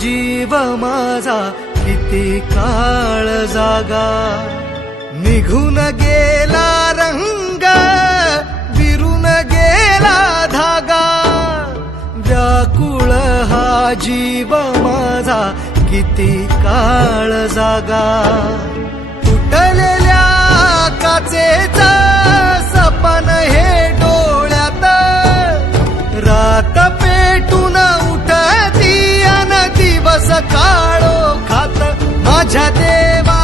जीव माझा किती काळ जागा, निघून गेला रंग विरून गेला धागा, व्याकुळ हा जीव माझा किती काळ जागा, तुटलेल्या काचेचा सपन हे डोळ्यात, रात पेटून उठती अन दिवस काळो खात माझ्या देवा,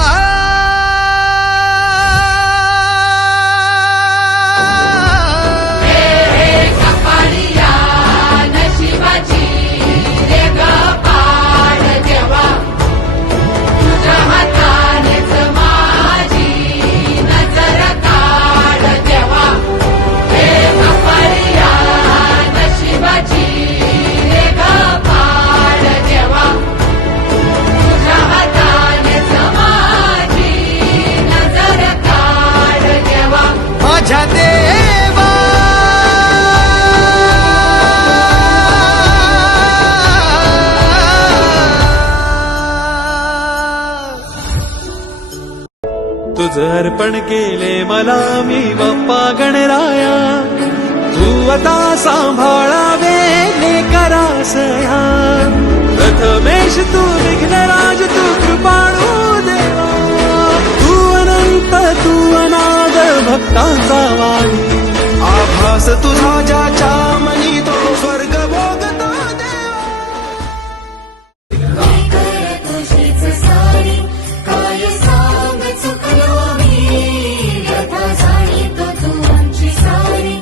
माझ्या देवा. तुझं अर्पण केले मला मी बाप्पा गणराया, तू आता सांभाळावे लेकरासया, प्रथमेश तू विघ्नराज तू कृपाळू देवा, तू अनंत तू अनाद भक्तांचा वाणी, आभास तुझा ज्याच्या मनी तो स्वर्ग भोगतो देवा. तुझीच सारी काय सांग चुकलो मी, व्यथा जाणीतो तू आमची सारी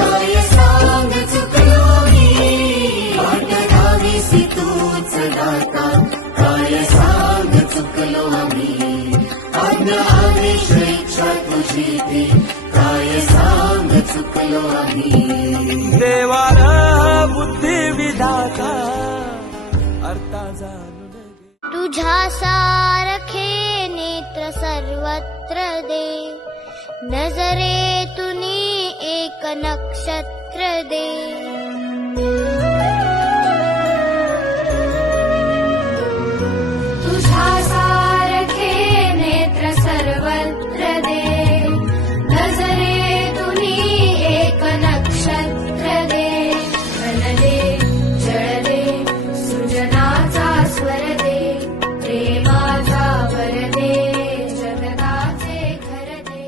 काय सांग चुकलो मी, वाट लावीसी तूच दाता काय सांग चुकलो आम्ही, आज्ञा आदेश इच्छा तुझी ती काय सांग चुकलो आम्ही. देवार बुद्धी विधाता अर्था जाणून घे. तुझ्या सारखे नेत्र सर्वत्र दे, नजरेतुनी एक नक्षत्र दे. तुझ्या सारखे नेत्र सर्वत्र दे, नजरेतुनी एक नक्षत्र दे. धन दे जळ दे सृजनाचा स्वर दे, प्रेमाचा वर दे जगताचे घर दे.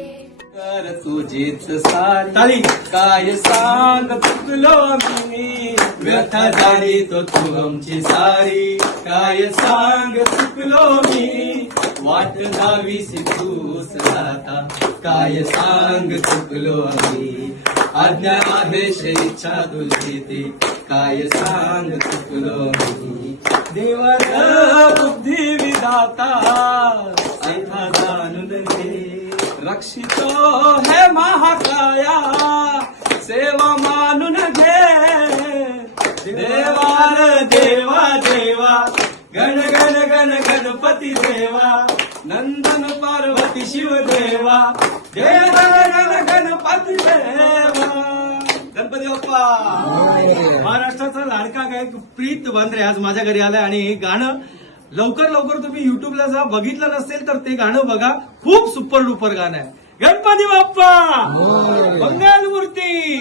कर तुझीच सारी काय सांग चुकलो मी, व्यथा झाली तो तू आमची सारी काय सांग चुकलो मी, वाट जावीसी तूच दाता काय सांग चुकलो आम्ही, आज्ञा आदेश इच्छा तुझी ती काय सांग चुकलो मी. देवर बुद्धी विधाता ऐका जाणून घे, रक्षितो हे महाकाया सेवा मानून घे. देवार देवा देवा गण गण गण गणपती देवा, नंदन पार्वती शिवदेवा, जय गण गण गणपती देवा. गणपती बाप्पा. महाराष्ट्राचा लाडका गायक प्रीत वांद्रे आज माझ्या घरी आलाय आणि हे गाणं लवकर लवकर तुम्ही युट्यूबला जा, बघितलं नसेल तर ते गाणं बघा, खूप सुपर डुपर गाणं आहे. गणपती बाप्पा मंगल मूर्ती.